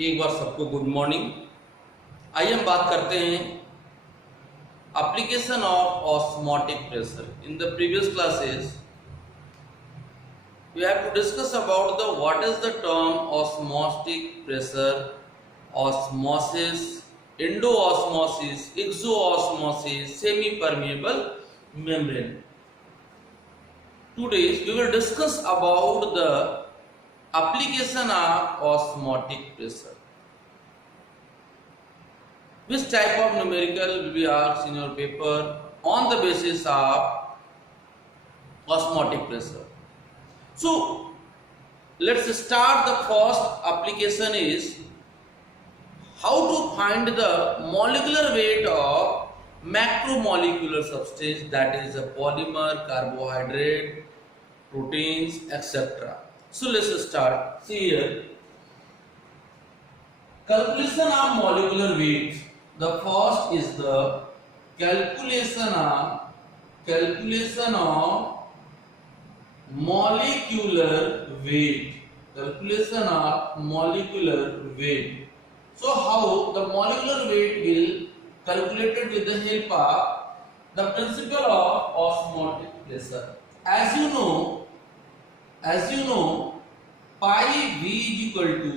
एक बार सबको good morning. आइए हम बात करते हैं application of osmotic pressure. In the previous classes we have to discuss about the what is the term osmotic pressure, osmosis, endoosmosis, exoosmosis, semi permeable membrane. Today we will discuss about the application of osmotic pressure. Which type of numerical will be asked in your paper on the basis of osmotic pressure? So let's start. The first application is how to find the molecular weight of macromolecular substance, that is a polymer, carbohydrate, proteins, etc. So let's start. See here, calculation of molecular weight. The first is the calculation of molecular weight. Calculation of molecular weight. So how the molecular weight will calculated with the help of the principle of osmotic pressure. As you know, pi v is equal to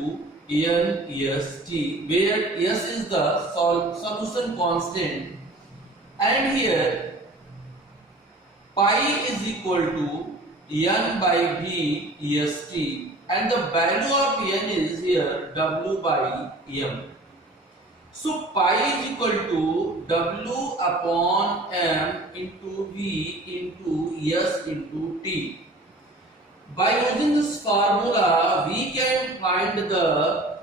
NST, where S is the solution constant, and here pi is equal to N by V EST, and the value of N is here W by M. So pi is equal to W upon M into V into S into T. By using this formula, we can find the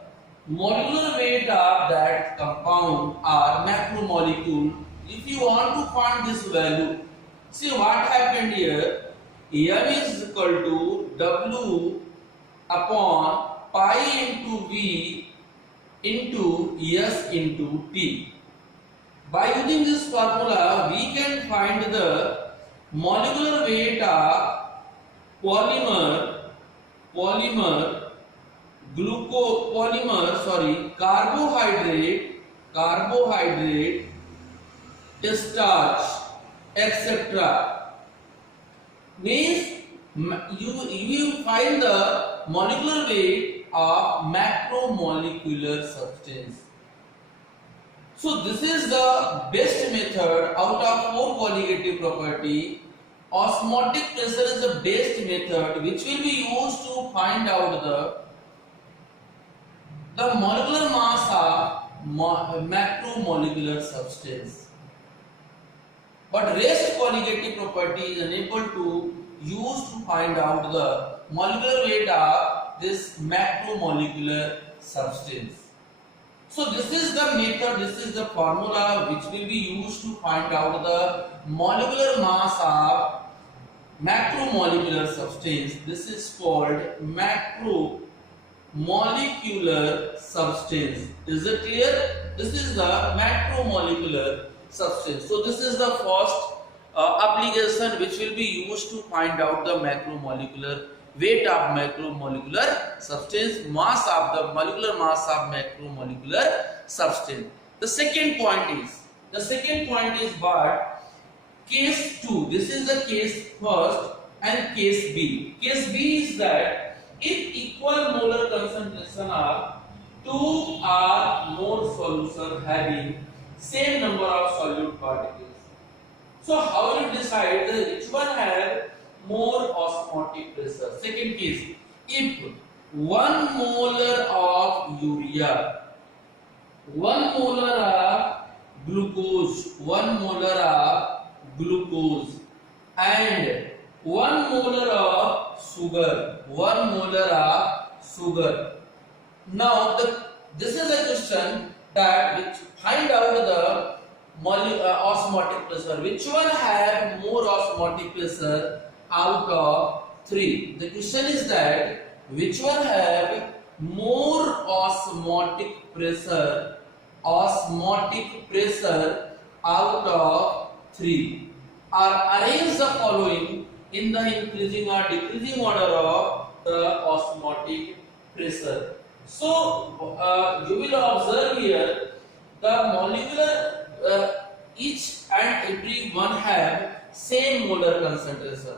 molecular weight of that compound or macromolecule. If you want to find this value, see what happened here. M is equal to W upon pi into V into S into T. By using this formula, we can find the molecular weight of carbohydrate, starch, etc. Means you find the molecular weight of macromolecular substance. So this is the best method out of 4 colligative property. Osmotic pressure is the best method which will be used to find out the molecular mass of macromolecular substance. But rest colligative property is unable to use to find out the molecular weight of this macromolecular substance. So this is the method, this is the formula which will be used to find out the molecular mass of macromolecular substance. This is called macromolecular substance. Is it clear? This is the macromolecular substance. So this is the first application which will be used to find out the macromolecular weight of macromolecular substance, mass of the molecular mass of macromolecular substance. The second point is what? Case 2. This is the case first and case B. Case B is that if equal molar concentration of 2 or more solution having same number of solute particles. So how will you decide which one have more osmotic pressure? Second case, if 1 molar of urea, 1 molar of glucose, 1 molar of glucose, and 1 molar of sugar, 1 molar of sugar. Now this is a question that which find out the osmotic pressure. Which one have more osmotic pressure out of 3? The question is that which one have more osmotic pressure out of 3? Or arrange the following in the increasing or decreasing order of the osmotic pressure. So you will observe here the molecular each and every one have same molar concentration.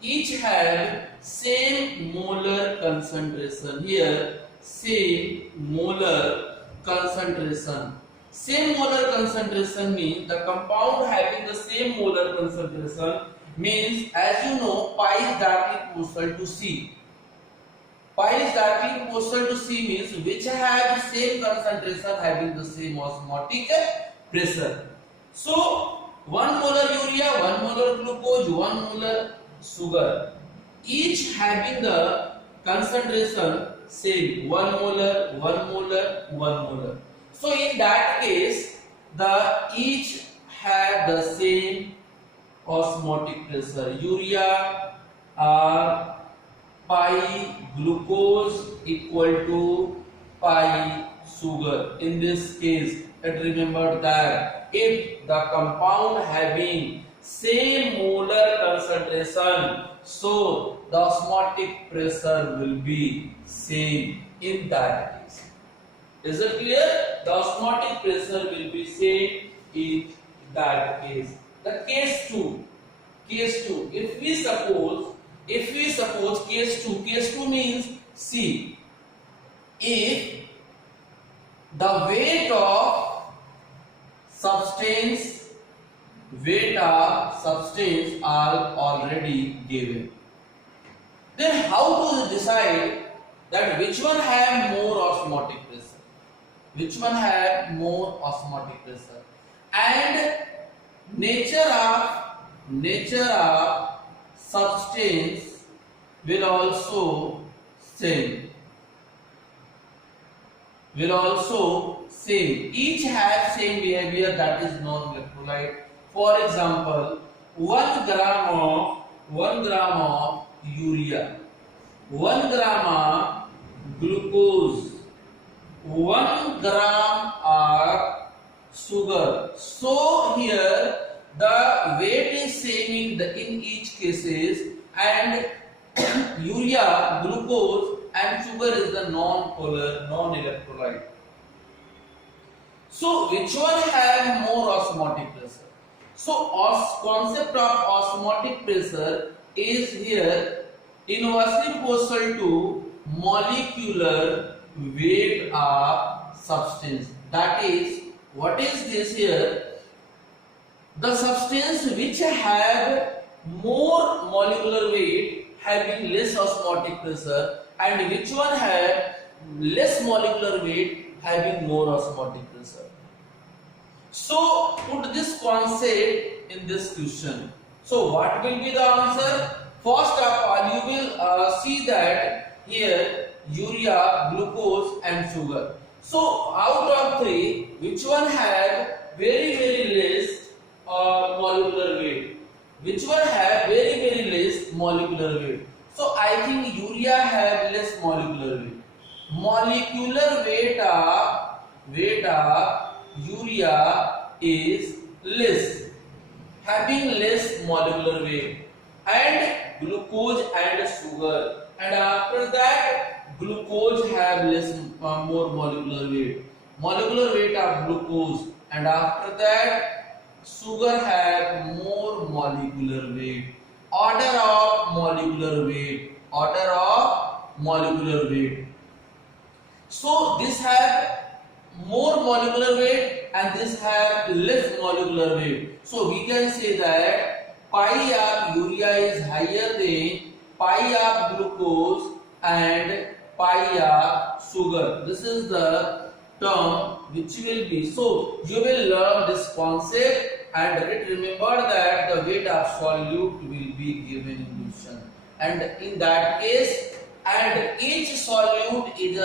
Each have same molar concentration. Here same molar concentration. Same molar concentration means the compound having the same molar concentration means, as you know, pi is directly proportional to C. Pi is directly proportional to C means which have same concentration having the same osmotic pressure. So 1 molar urea, 1 molar glucose, 1 molar sugar, each having the concentration same, 1 molar, 1 molar, 1 molar. So in that case, the each have the same osmotic pressure. Urea are pi glucose equal to pi sugar. In this case, remember that if the compound having same molar concentration, so the osmotic pressure will be same in that case. Is it clear? The osmotic pressure will be same in that case. The case 2. If we suppose case 2 means see, if the weight of substance are already given, then how to decide that which one have more osmotic pressure? Which one have more osmotic pressure? And nature of substance will also same. Each have same behavior, that is non-electrolyte. For example, 1 gram of urea, 1 gram of glucose, 1 gram of sugar. So here the weight is same in each cases, and urea, glucose and sugar is the non-polar, non-electrolyte. So which one have more osmotic pressure? So concept of osmotic pressure is here inversely proportional to molecular weight of substance. That is, what is this here? The substance which have more molecular weight having less osmotic pressure, and which one have less molecular weight having more osmotic pressure. So put this concept in this question. So what will be the answer? First of all, you will see that here urea, glucose and sugar. So out of three, which one had very less molecular weight? Which one have very less molecular weight? So I think urea have less molecular weight. Molecular weight of urea is less, having less molecular weight, and glucose and sugar, and after that glucose have less more molecular weight. Molecular weight of glucose, and after that sugar have more molecular weight. Order of molecular weight. So this have more molecular weight and this have less molecular weight. So we can say that pi of urea is higher than pi of glucose and pi of sugar. This is the term which will be. So you will learn this concept, and remember that the weight of solute will be given in question. And in that case, and each solute is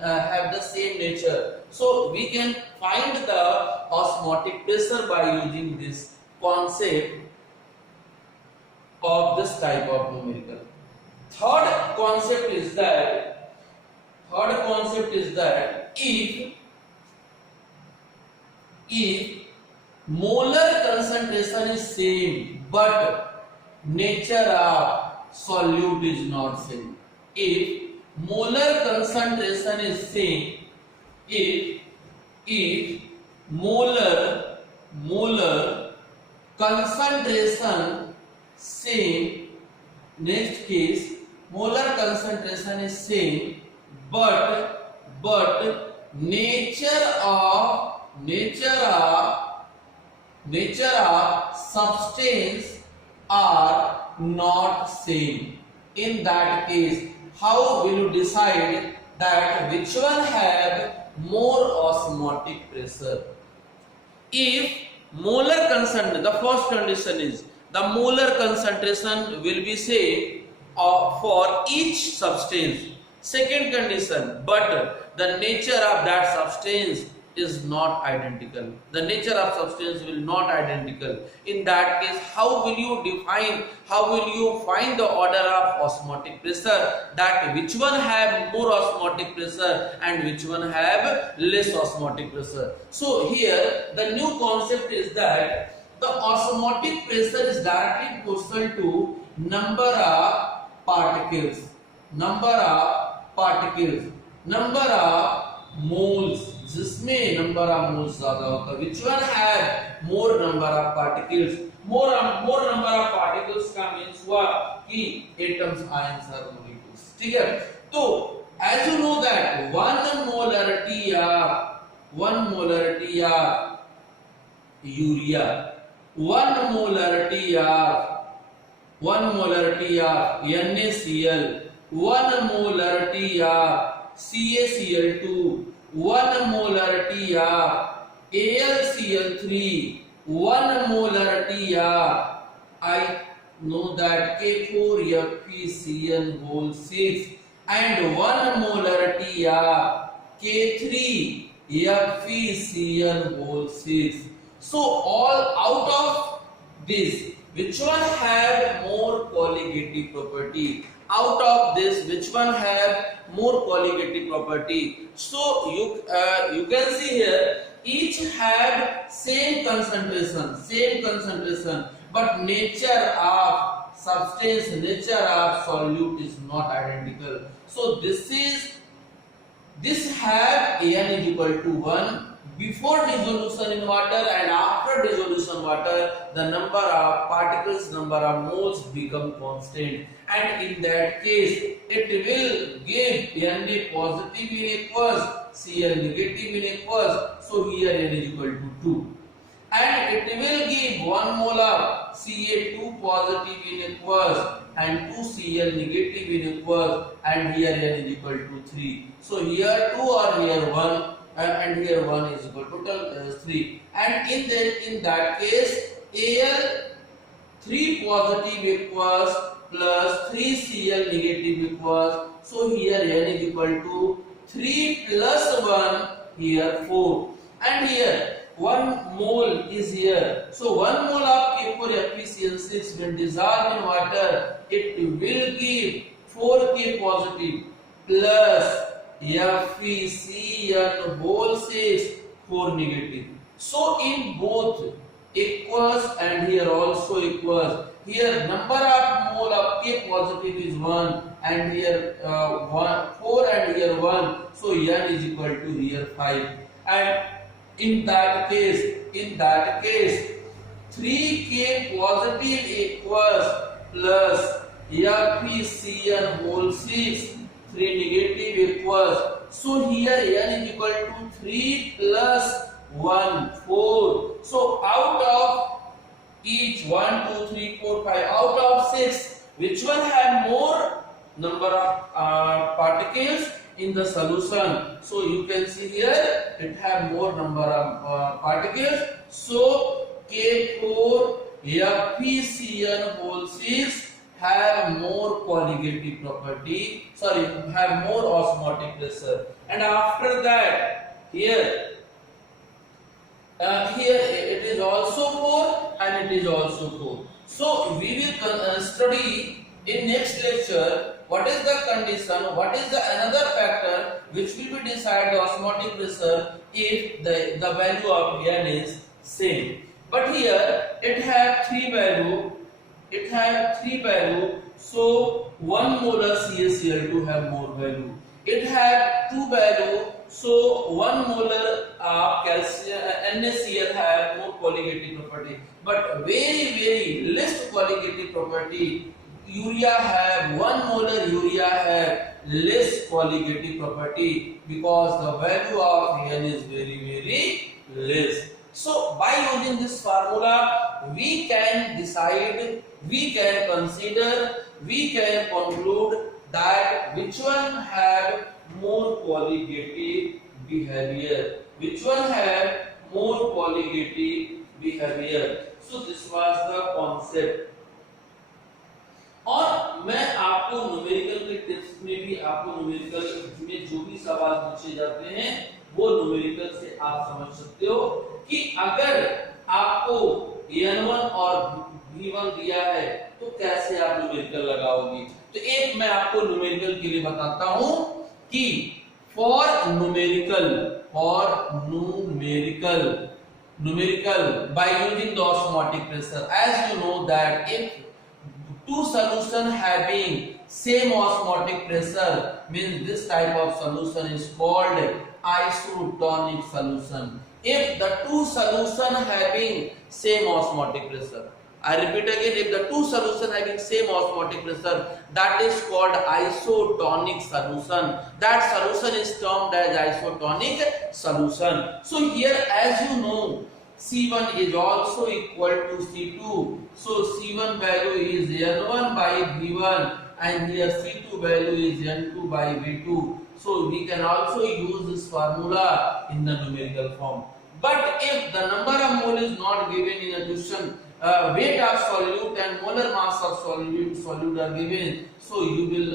have the same nature. So we can find the osmotic pressure by using this concept of this type of numerical. Third concept is that if molar concentration is same but nature of solute is not same. If molar concentration is same, if molar concentration same, next case molar concentration is same, but nature of substance are not same. In that case, how will you decide that which one have more osmotic pressure? If molar concentration, the first condition is the molar concentration will be same for each substance. Second condition, but the nature of that substance is not identical. The nature of substance will not identical. In that case, how will you find the order of osmotic pressure, that which one have more osmotic pressure and which one have less osmotic pressure? So here the new concept is that the osmotic pressure is directly proportional to number of particles, number of moles, जिसमें number of moles ज्यादा होता है, which one have more number of particles, more number of particles का means हुआ कि atoms, ions और molecules. ठीक है, तो as you know that one molarity of urea, one molarity of NaCl, one molarity of CaCl2, one molarity of AlCl3, one molarity of, I know that K4FeCl whole 6, and one molarity of K3FeCl whole 6. So all out of this, which one have more colligative property? Out of this, which one have more colligative property? So you can see here, each have same concentration, but nature of substance, nature of solute is not identical. So this have An is equal to 1 before dissolution in water, and after dissolution water the number of particles, number of moles become constant, and in that case it will give Na positive in aqueous, Cl negative in aqueous. So here N is equal to 2, and it will give 1 mole of Ca2 positive in aqueous and 2 Cl negative in aqueous, and here N is equal to 3. So here 2 or here 1, and here 1 is equal to total 3, and in that case Al3 positive aqueous plus 3 Cl negative aqueous. So here N is equal to 3 plus 1, here 4, and here 1 mole is here. So 1 mole of K4FeCl6 when dissolved in water, it will give 4K positive plus FeCl whole 6 4 negative. So in both aqueous and here also aqueous, here number of mole of K positive is 1, and here 4 and here 1. So N is equal to here 5, and in that case 3K positive aqueous plus FeCl whole 6 3 negative aqueous. So here N is equal to 3 plus 1 4. So out of each 1 2 3 4 5, out of 6, which one have more number of particles in the solution? So you can see here it have more number of particles. So K4FeCl whole 6 have more colligative property, have more osmotic pressure, and after that here it is also 4 and it is also 4. So we will study in next lecture what is the condition, what is the another factor which will be decide the osmotic pressure if the value of N is same. But here it have 3 value, so 1 molar CaCl2 have more value. It had 2 value, so 1 molar calcium NaCl have more colligative property, but very less colligative property. Urea have 1 molar urea have less colligative property because the value of N is very less. So by using this formula, we can decide, we can consider, we can conclude that which one have more colligative behavior, which one have more colligative behavior. So this was the concept. और मैं आपको numerical के tips में भी आपको numerical में जो भी सवाल पूछे जाते हैं वो न्यूमेरिकल से आप समझ सकते हो कि अगर आपको n1 और v1 दिया है तो कैसे आप न्यूमेरिकल लगाओगे। तो एक मैं आपको न्यूमेरिकल के लिए बताता हूं कि for numerical by using the osmotic pressure, as you know that if two solution having same osmotic pressure, means this type of solution is called isotonic solution. If the two solution having same osmotic pressure, I repeat again, if the two solution having same osmotic pressure, that is called isotonic solution. That solution is termed as isotonic solution. So here, as you know, C1 is also equal to C2. So C1 value is N1 by V1 and here C2 value is N2 by V2. So we can also use this formula in the numerical form. But if the number of mole is not given in a question, weight of solute and molar mass of solute are given, so you will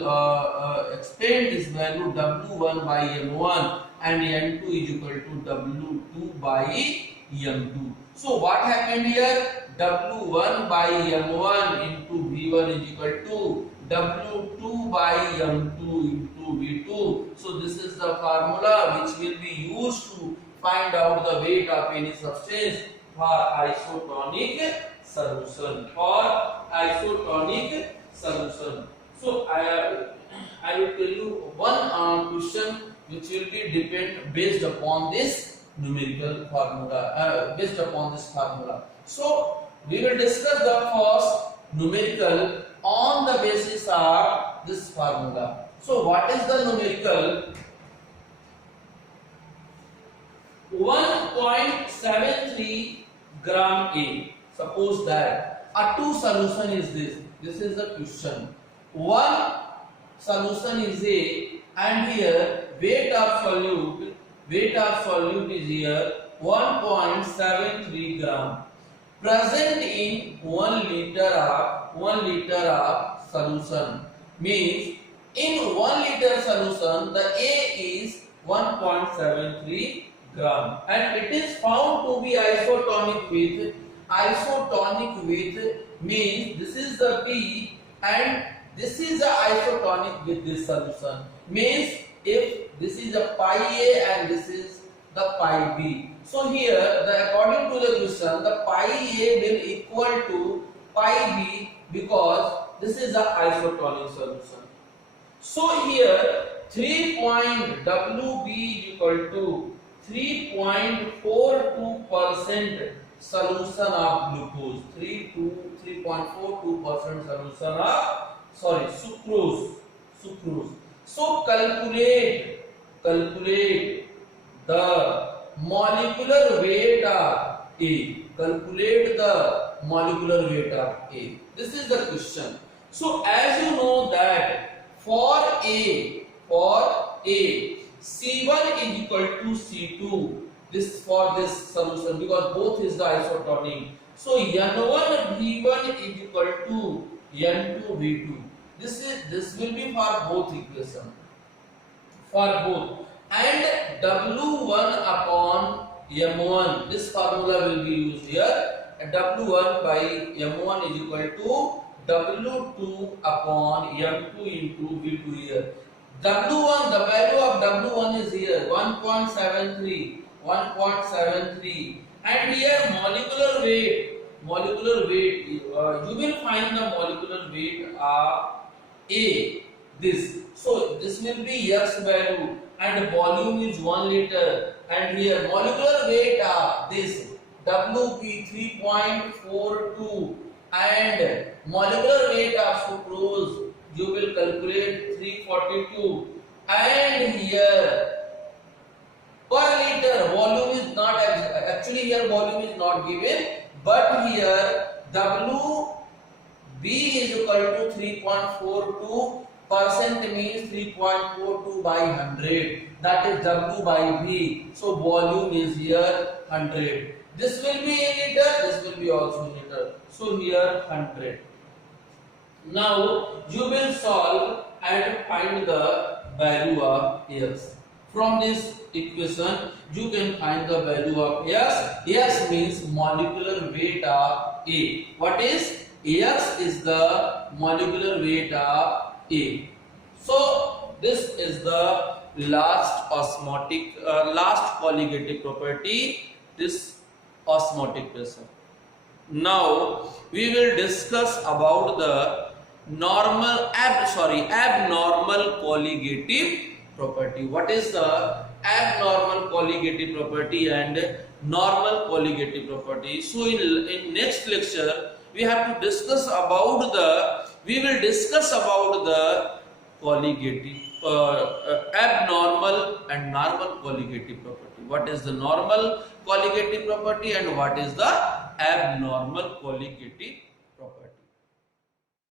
extend this value W1 by M1 and N2 is equal to W2 by M2. So what happened here? W1 by M1 into V1 is equal to W2 by M2 into V2. So this is the formula which will be used to find out the weight of any substance for isotonic solution. So I will tell you one question which will be depend based upon this numerical formula, based upon this formula. So we will discuss the first numerical on the basis of this formula. So what is the numerical? 1.73 gram A. Suppose that a two solution is this. This is the question. One solution is A and here weight of solute is here 1.73 gram. Present in 1 liter of solution, means in 1 liter solution the A is 1.73 gram and it is found to be isotonic with means this is the B and this is the isotonic with this solution, means if this is a pi A and this is the pi B. So here according to the question the pi A will equal to pi B because this is the isotonic solution. So here 3.WB is equal to 3.42% solution of glucose, 3.42% solution of sucrose. So calculate the molecular weight of A. Calculate the molecular weight of A. This is the question. So as you know that for A C1 is equal to C2 for this solution because both is the isotonic. So N1 V1 is equal to N2 V2. This will be for both equation, and W1 upon M1. This formula will be used here. W1 by M1 is equal to W2 upon M2 into V2 here. W1, the value of W1 is here 1.73, and here molecular weight, you will find the molecular weight of A, this. So this will be X value and volume is 1 liter, and here molecular weight are this WP 3.42 and molecular weight of sucrose you will calculate 342, and here per liter volume is not actually here volume is not given, but here WB is equal to 3.42 percent means 3.42 by 100, that is W by V. So volume is here 100. This will be in liter, this will be also in liter. So here 100. Now you will solve and find the value of X. From this equation you can find the value of X. X means molecular weight of A. What is X? Is the molecular weight of A. So this is the last osmotic, last colligative property, this osmotic pressure. Now we will discuss about the abnormal colligative property. What is the abnormal colligative property and normal colligative property? So in next lecture we have to discuss about the colligative abnormal and normal colligative property. What is the normal colligative property and what is the abnormal colligative